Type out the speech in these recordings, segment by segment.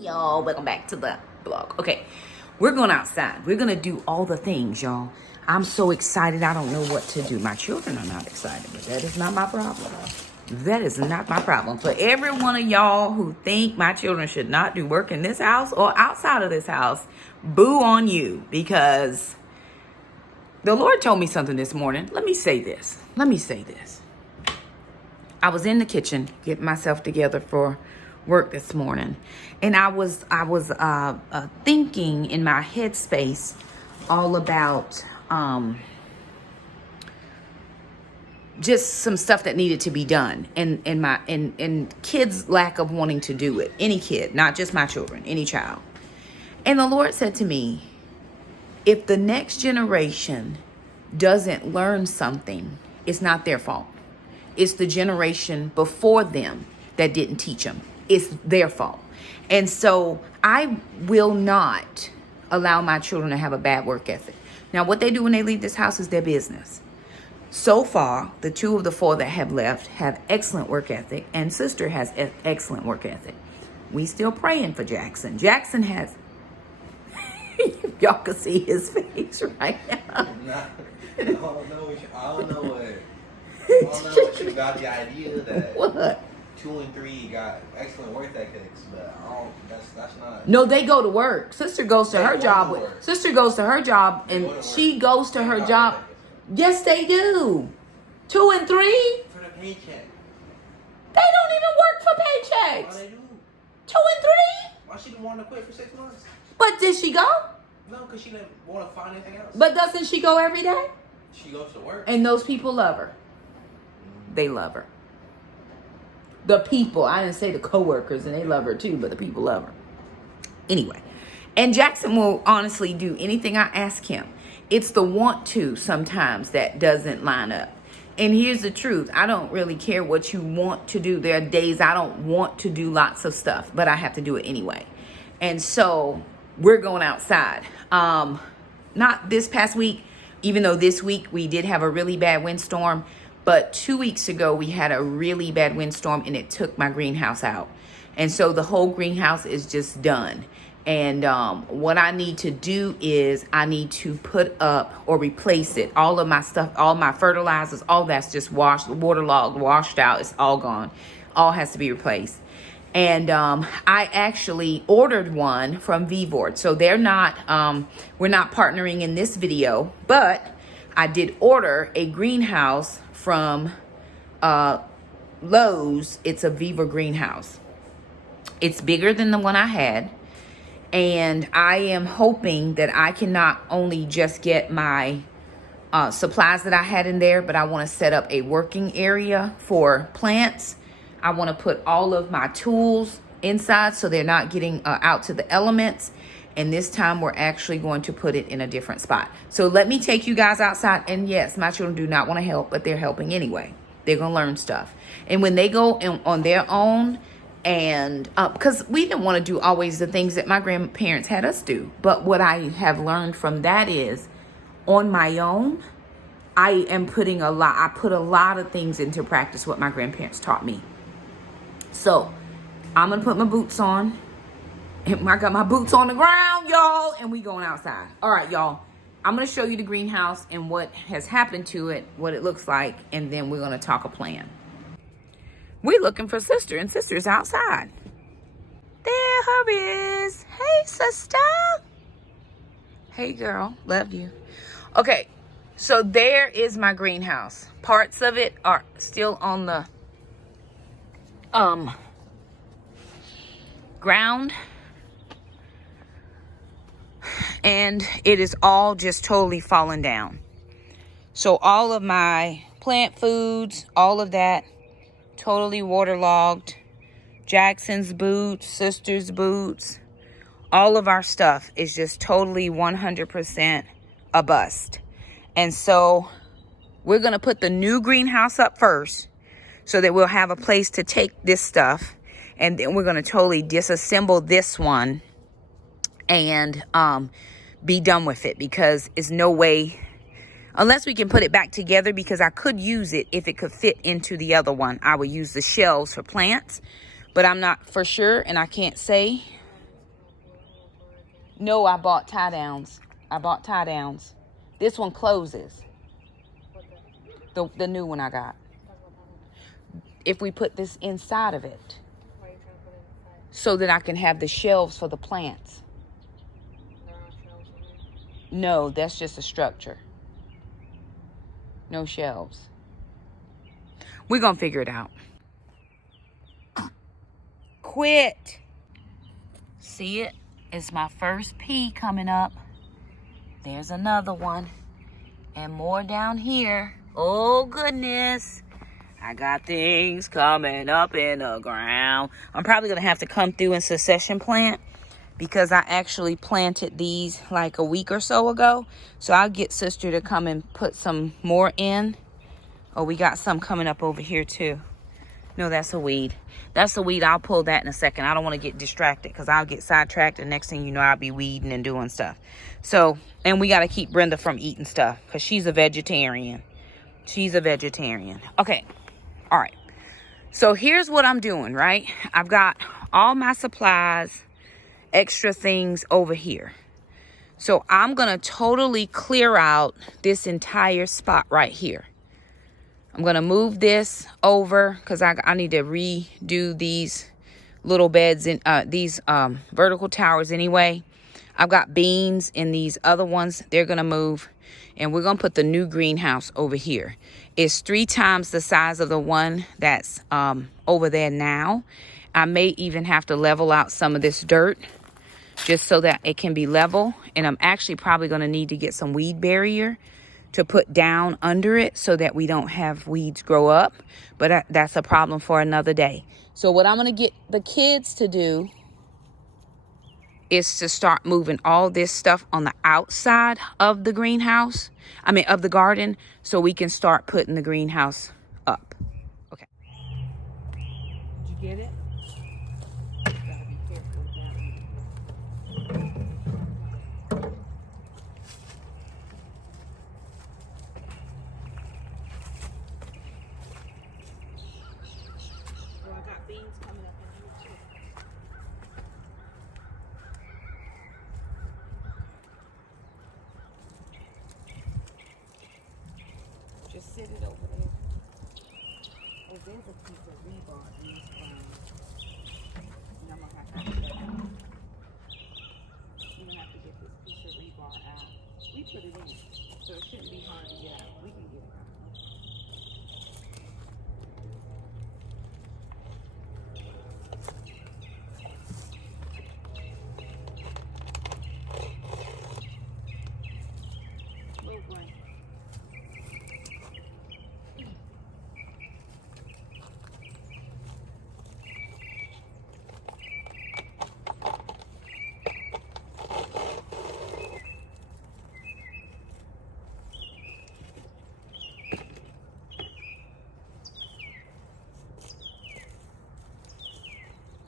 Y'all, welcome back to the vlog. Okay, we're going outside. We're gonna do all the things, y'all. I'm so excited. I don't know what to do. My children are not excited, but that is not my problem. That is not my problem. For every one of y'all who think my children should not do work in this house or outside of this house, boo on you, because the Lord told me something this morning. Let me say this. I was in the kitchen getting myself together for work this morning, and I was thinking in my headspace all about just some stuff that needed to be done, and kids' lack of wanting to do it. Any kid, not just my children, any child. And the Lord said to me, if the next generation doesn't learn something, it's not their fault. It's the generation before them that didn't teach them. It's their fault. And so I will not allow my children to have a bad work ethic. Now, what they do when they leave this house is their business. So far, the 2 of the 4 that have left have excellent work ethic, and sister has excellent work ethic. We still praying for Jackson. Jackson has, y'all can see his face right now. I don't know what you got the idea that What? 2 and 3 got excellent work ethics, but that's not. No, they go to work. Sister goes to her job. Sister goes to her job, and she goes to her job. Yes, they do. 2 and 3. For the paycheck. They don't even work for paychecks. Why they do? 2 and 3. Why she didn't want to quit for 6 months? But did she go? No, because she didn't want to find anything else. But doesn't she go every day? She goes to work. And those people love her. They love her. The people, I didn't say the coworkers, and they love her too, but the people love her. Anyway, and Jackson will honestly do anything I ask him. It's the want to sometimes that doesn't line up. And here's the truth. I don't really care what you want to do. There are days I don't want to do lots of stuff, but I have to do it anyway. And so we're going outside. Not this past week, even though this week we did have a really bad windstorm. But 2 weeks ago, we had a really bad windstorm, and it took my greenhouse out. And so the whole greenhouse is just done. And what I need to do is I need to put up or replace it. All of my stuff, all my fertilizers, all that's just waterlogged, washed out. It's all gone. All has to be replaced. And I actually ordered one from Vivord. So they're not, we're not partnering in this video, but I did order a greenhouse from Lowe's. It's a Viva greenhouse. It's bigger than the one I had. And I am hoping that I can not only just get my supplies that I had in there, but I want to set up a working area for plants. I want to put all of my tools inside so they're not getting out to the elements. And this time we're actually going to put it in a different spot. So let me take you guys outside. And yes, my children do not want to help, but they're helping anyway. They're going to learn stuff. And when they go on their own, and because we didn't want to do always the things that my grandparents had us do. But what I have learned from that is on my own, I put a lot of things into practice what my grandparents taught me. So I'm going to put my boots on. I got my boots on the ground, y'all, and we going outside. All right, y'all. I'm going to show you the greenhouse and what has happened to it, what it looks like, and then we're going to talk a plan. We're looking for sister, and sister's outside. There her is. Hey, sister. Hey, girl. Love you. Okay, so there is my greenhouse. Parts of it are still on the ground. And it is all just totally fallen down. So all of my plant foods, all of that, totally waterlogged. Jackson's boots, sister's boots, all of our stuff is just totally 100% a bust. And so we're going to put the new greenhouse up first so that we'll have a place to take this stuff. And then we're going to totally disassemble this one and be done with it, because it's no way, unless we can put it back together, because I could use it if it could fit into the other one. I would use the shelves for plants, but I'm not for sure, and I can't say No, I bought tie downs. This one closes. The new one I got. If we put this inside of it, Why are you trying to put it inside? so that I can have the shelves for the plants. There are shelves in there. No, that's just a structure. No shelves. We're gonna figure it out. Quit. See it? It's my first pea coming up. There's another one. And more down here. Oh, goodness. I got things coming up in the ground. I'm probably going to have to come through and succession plant because I actually planted these like a week or so ago. So I'll get sister to come and put some more in. Oh, we got some coming up over here too. No, that's a weed. That's a weed. I'll pull that in a second. I don't want to get distracted because I'll get sidetracked. And next thing you know, I'll be weeding and doing stuff. So, and we got to keep Brenda from eating stuff because she's a vegetarian. She's a vegetarian. Okay. All right. So here's what I'm doing, right? I've got all my supplies, extra things over here. So I'm going to totally clear out this entire spot right here. I'm going to move this over because I need to redo these little beds in these vertical towers anyway. I've got beans in these other ones. They're going to move. And we're going to put the new greenhouse over here. It's 3 times the size of the one that's over there now. I may even have to level out some of this dirt just so that it can be level. And I'm actually probably going to need to get some weed barrier to put down under it so that we don't have weeds grow up. But that's a problem for another day. So what I'm going to get the kids to do is to start moving all this stuff on the outside of the greenhouse. Of the garden, so we can start putting the greenhouse up. Okay. Did you get it? Gotta be careful with that one. Oh, I got beans coming up in here too. Just sit it over there. Oh, there's a piece of rebar in this ground. And I'm gonna have to get that out. We're gonna have to get this piece of rebar out. We put it in, so it shouldn't be hard to get out. We can get it out. Move, Gwen.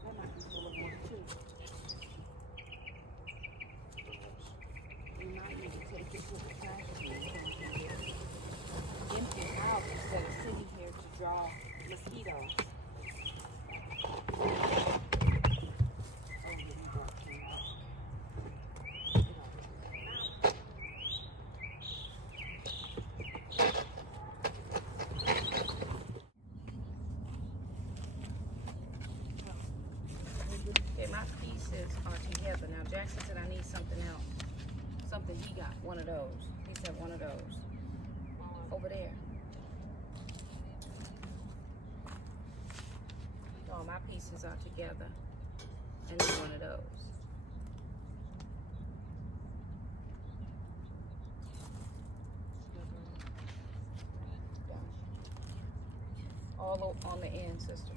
That might be full of water too. We might need to take it to the trash can so we can get it emptied out instead of sitting here to draw mosquitoes. Oh, yeah, we brought came out. Okay, my pieces are together. Now, Jackson said I need something else. Something he got, one of those. He said one of those. Over there. All my pieces are together. And then one of those. All on the end, sister.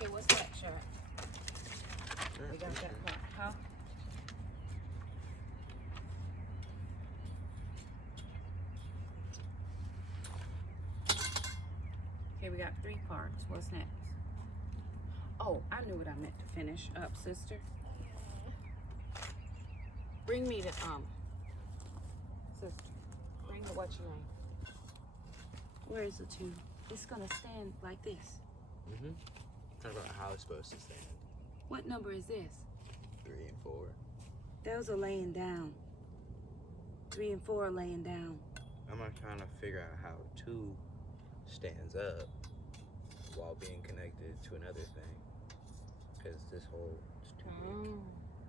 Okay, what's that, Shark? We got that part, huh? Okay, we got 3 parts. What's next? Oh, I knew what I meant to finish up, sister. Bring me the, sister, bring the what you name. Where is the tube? It's gonna stand like this. Mm-hmm. Talk about how it's supposed to stand. What number is this? 3 and 4. Those are laying down. 3 and 4 are laying down. I'm gonna kind of figure out how 2 stands up while being connected to another thing. Because this hole is too big.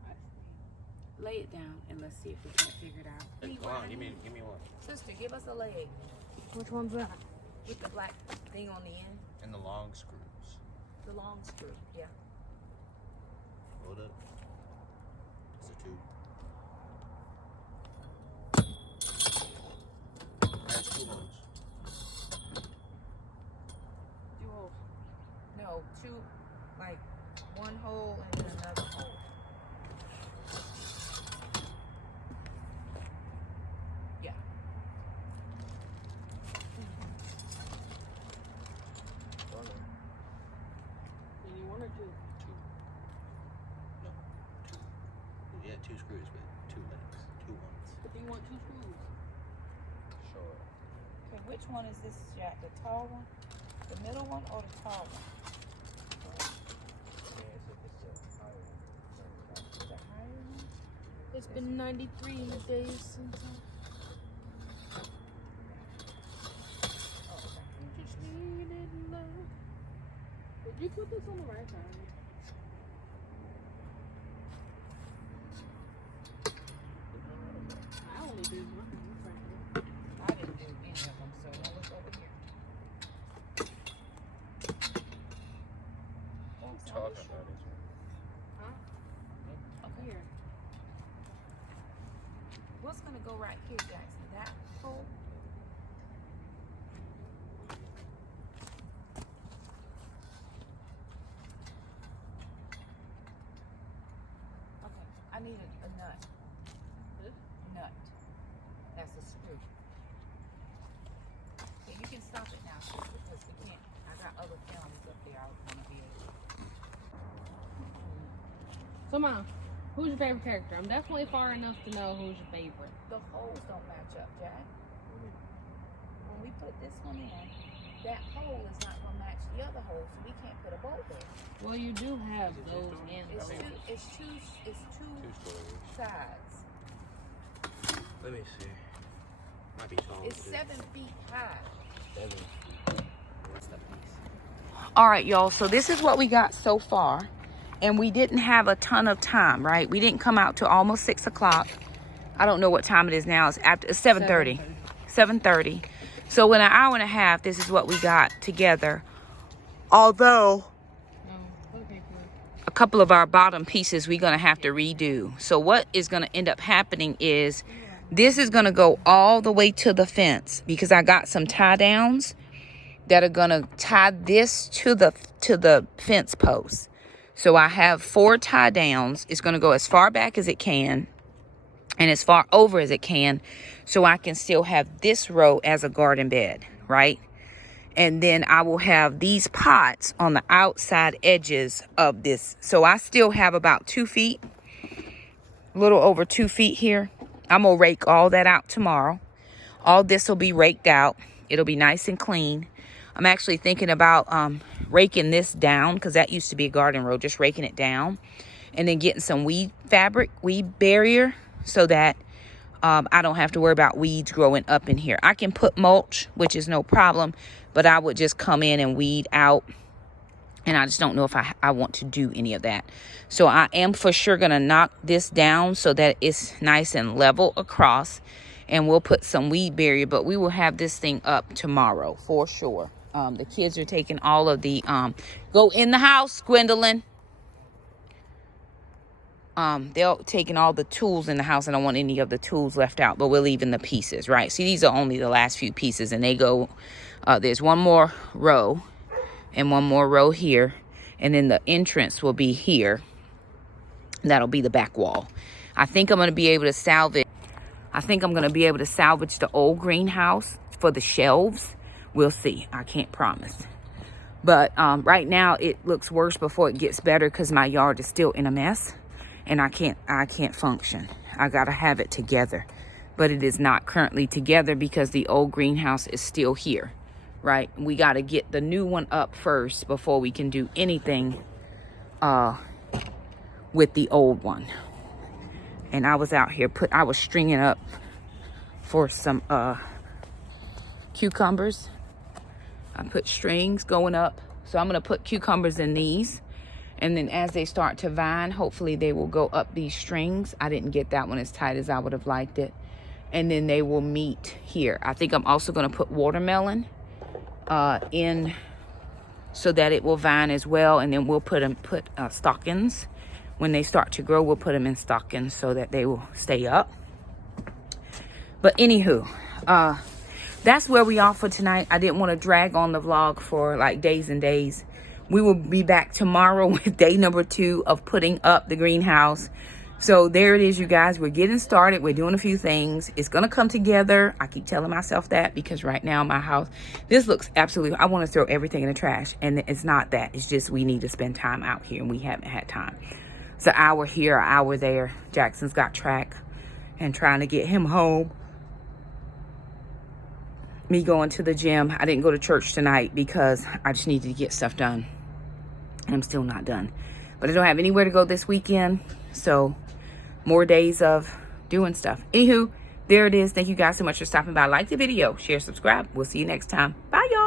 I see. Lay it down and let's see if we can figure it out. Hey, come on, give me one. Sister, give us a leg Which one's that? with the black thing on the end. And the long screws. The long screw, yeah. Hold up. It's a 2. That's 2 holes. 2 holes. No, 2, like 1 hole and then another hole. Yeah. You need 1 or 2? 2. No. 2. Yeah, 2 screws, but 2 legs. 2 ones. But you want 2 screws. Sure. Okay, which one is this, Jack? The tall one? The middle one or the tall one? The higher one? It's been 93 days since I just needed love. Did you put this on the right side? I only did one. I didn't do any of them, so now look over here. Talking about it. Okay. Here. What's gonna go right here, Jackson? That hole? Okay, I need a nut. Nut. That's a screw. Okay, you can stop it now, sis, because we can't. I got other films up there I was gonna be able to. So, Mom, who's your favorite character? I'm definitely far enough to know who's your favorite. The holes don't match up, Jack. When we put this one in, that hole is not gonna match the other hole, so we can't put a bolt there. Well, you do have those in It's two stories. sides. Let me see. Might be tall. It's 7 feet high. 7. What's the piece? All right, y'all. So this is what we got so far. And we didn't have a ton of time, right? We didn't come out till almost 6 o'clock. I don't know what time it is now. It's 7:30. 7:30. So in an hour and a half, this is what we got together. Although a couple of our bottom pieces we're gonna have to redo. So what is gonna end up happening is this is gonna go all the way to the fence because I got some tie downs that are gonna tie this to the fence post. So I have 4 tie downs. It's going to go as far back as it can and as far over as it can so I can still have this row as a garden bed, right? And then I will have these pots on the outside edges of this. So I still have about 2 feet, a little over 2 feet here. I'm going to rake all that out tomorrow. All this will be raked out. It'll be nice and clean. I'm actually thinking about raking this down because that used to be a garden row, just raking it down and then getting some weed barrier so that I don't have to worry about weeds growing up in here. I can put mulch, which is no problem, but I would just come in and weed out. And I just don't know if I want to do any of that. So I am for sure going to knock this down so that it's nice and level across. And we'll put some weed barrier, but we will have this thing up tomorrow for sure. The kids are taking all of the, go in the house, Gwendolyn. They're taking all the tools in the house. I don't want any of the tools left out, but we're leaving the pieces, right? See, these are only the last few pieces and they go, there's one more row and one more row here. And then the entrance will be here. That'll be the back wall. I think I'm going to be able to salvage. the old greenhouse for the shelves. We'll see. I can't promise. But right now it looks worse before it gets better because my yard is still in a mess and I can't function. I gotta have it together, but it is not currently together because the old greenhouse is still here, right? We gotta get the new one up first before we can do anything with the old one. And I was out here I was stringing up for some cucumbers. I put strings going up. So I'm going to put cucumbers in these. And then as they start to vine, hopefully they will go up these strings. I didn't get that one as tight as I would have liked it. And then they will meet here. I think I'm also going to put watermelon in so that it will vine as well. And then we'll put stockings. When they start to grow, we'll put them in stockings so that they will stay up. But anywho, that's where we are for tonight. I didn't want to drag on the vlog for like days and days. We will be back tomorrow with day number 2 of putting up the greenhouse. So there it is, you guys. We're getting started. We're doing a few things. It's going to come together. I keep telling myself that because right now my house, this looks absolutely, I want to throw everything in the trash. And it's not that. It's just we need to spend time out here and we haven't had time. It's an hour here, an hour there. Jackson's got track and trying to get him home. Me going to the gym. I didn't go to church tonight because I just needed to get stuff done. And I'm still not done. But I don't have anywhere to go this weekend. So more days of doing stuff. Anywho, there it is. Thank you guys so much for stopping by. Like the video, share, subscribe. We'll see you next time. Bye, y'all.